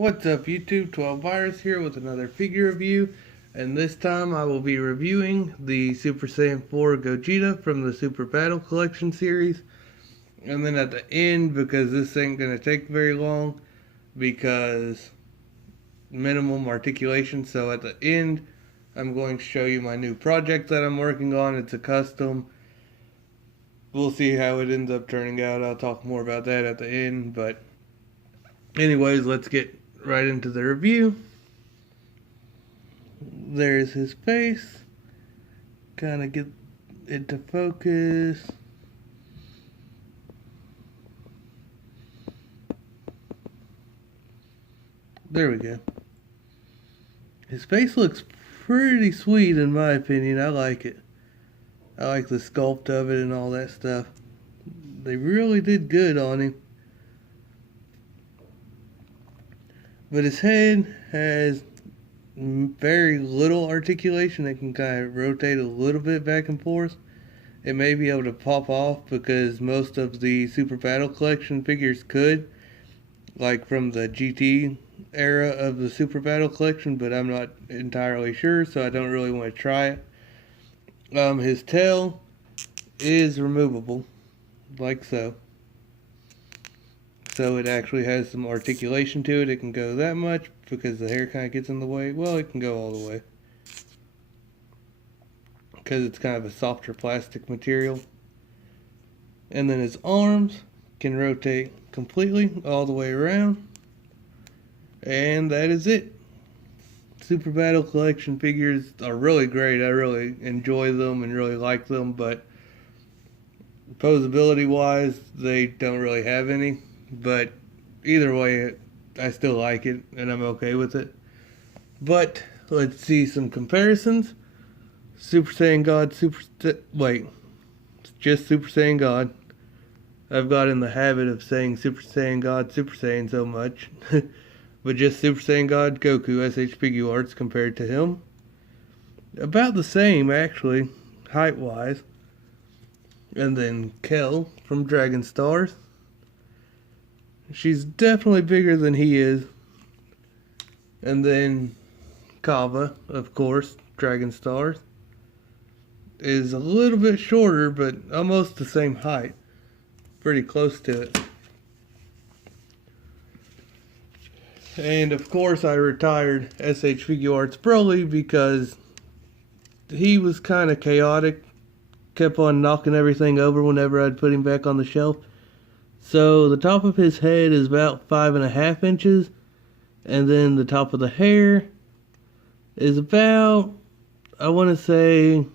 What's up YouTube, 12 Virus here with another figure review, and this time I will be reviewing the Super Saiyan 4 Gogeta from the Super Battle Collection series. And then at the end, because this ain't going to take very long, because minimum articulation, so at the end I'm going to show you my new project that I'm working on. It's a custom. We'll see how it ends up turning out. I'll talk more about that at the end, but anyways, let's get right into the review. There's his face. Kind of get it to focus. There we go. His face looks pretty sweet in my opinion. I like it. I like the sculpt of it and all that stuff. They really did good on him. But his head has very little articulation. It can kind of rotate a little bit back and forth. It may be able to pop off because most of the Super Battle Collection figures could, like from the GT era of the Super Battle Collection, but I'm not entirely sure, so I don't really want to try it. His tail is removable, like so. So it actually has some articulation to it. It can go that much because the hair kind of gets in the way. Well, it can go all the way because it's kind of a softer plastic material. And then his arms can rotate completely all the way around. And that is it. Super Battle Collection figures are really great. I really enjoy them and really like them, but posability wise, they don't really have any. But either way, I still like it, and I'm okay with it. But let's see some comparisons. Super Saiyan God, just Super Saiyan God. I've got in the habit of saying Super Saiyan God, Super Saiyan so much. But just Super Saiyan God Goku SH Figuarts compared to him. About the same, actually, height-wise. And then Kel from Dragon Stars. She's definitely bigger than he is. And then Kava, of course, Dragon Stars, is a little bit shorter, but almost the same height. Pretty close to it. And of course I retired SH Figuarts Broly because he was kind of chaotic. Kept on knocking everything over whenever I'd put him back on the shelf. So the top of his head is about 5.5 inches, and then the top of the hair is about, I want to say,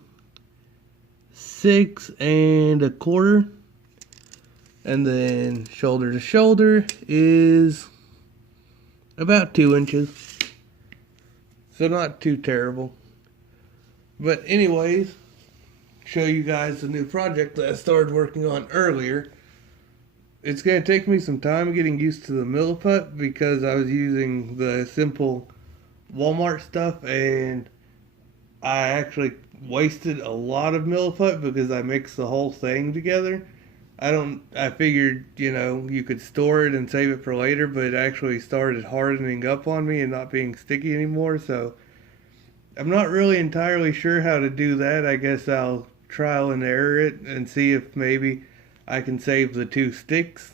6.25, and then shoulder to shoulder is about 2 inches, so not too terrible. But anyways, show you guys the new project that I started working on earlier. It's going to take me some time getting used to the milliput because I was using the simple Walmart stuff, and I actually wasted a lot of milliput because I mixed the whole thing together. I figured, you could store it and save it for later, but it actually started hardening up on me and not being sticky anymore, so I'm not really entirely sure how to do that. I guess I'll trial and error it and see if maybe I can save the 2 sticks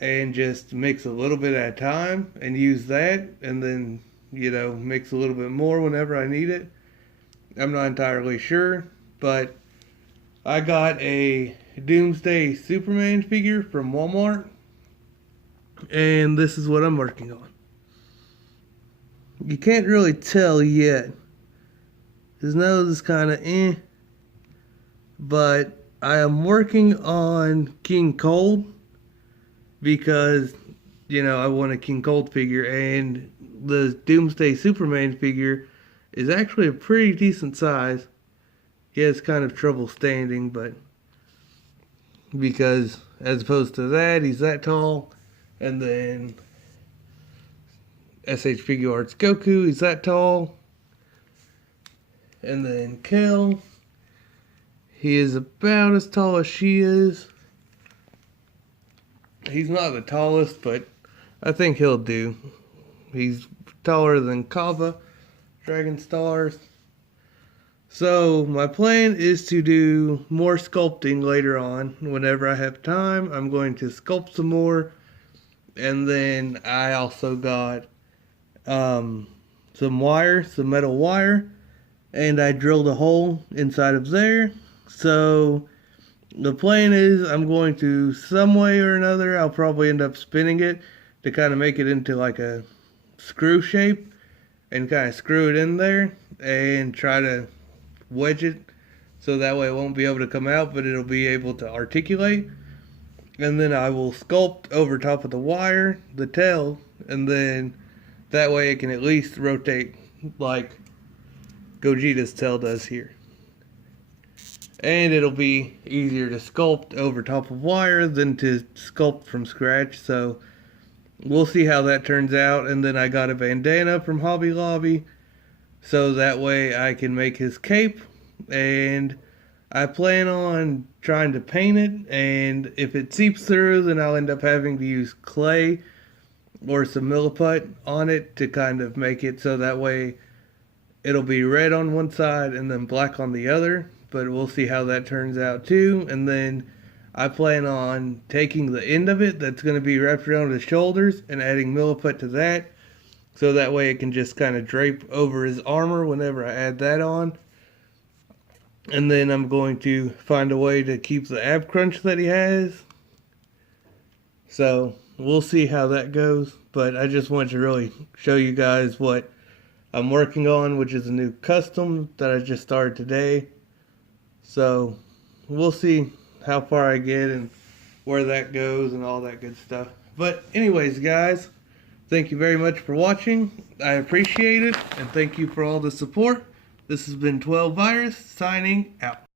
and just mix a little bit at a time and use that, and then, mix a little bit more whenever I need it. I'm not entirely sure, but I got a Doomsday Superman figure from Walmart, and this is what I'm working on. You can't really tell yet. His nose is kind of but I am working on King Cold because, I want a King Cold figure, and the Doomsday Superman figure is actually a pretty decent size. He has kind of trouble standing, but because as opposed to that, he's that tall, and then SH Figuarts Goku, he's that tall, and then Kel, he is about as tall as she is. He's not the tallest, but I think he'll do. He's taller than Kava, Dragon Stars. So my plan is to do more sculpting later on. Whenever I have time, I'm going to sculpt some more. And then I also got some wire, some metal wire, and I drilled a hole inside of there. So the plan is I'm going to, some way or another, I'll probably end up spinning it to kind of make it into like a screw shape and kind of screw it in there and try to wedge it so that way it won't be able to come out, but it'll be able to articulate. And then I will sculpt over top of the wire the tail, and then that way it can at least rotate like Gogeta's tail does here. And it'll be easier to sculpt over top of wire than to sculpt from scratch. So we'll see how that turns out. And then I got a bandana from Hobby Lobby, so that way I can make his cape. And I plan on trying to paint it, and if it seeps through, then I'll end up having to use clay or some milliput on it to kind of make it so that way it'll be red on one side and then black on the other. But we'll see how that turns out too. And then I plan on taking the end of it that's going to be wrapped around his shoulders and adding milliput to that, so that way it can just kind of drape over his armor whenever I add that on. And then I'm going to find a way to keep the ab crunch that he has. So we'll see how that goes. But I just wanted to really show you guys what I'm working on, which is a new custom that I just started today. So we'll see how far I get and where that goes and all that good stuff. But anyways, guys, thank you very much for watching. I appreciate it, and thank you for all the support. This has been 12 Virus signing out.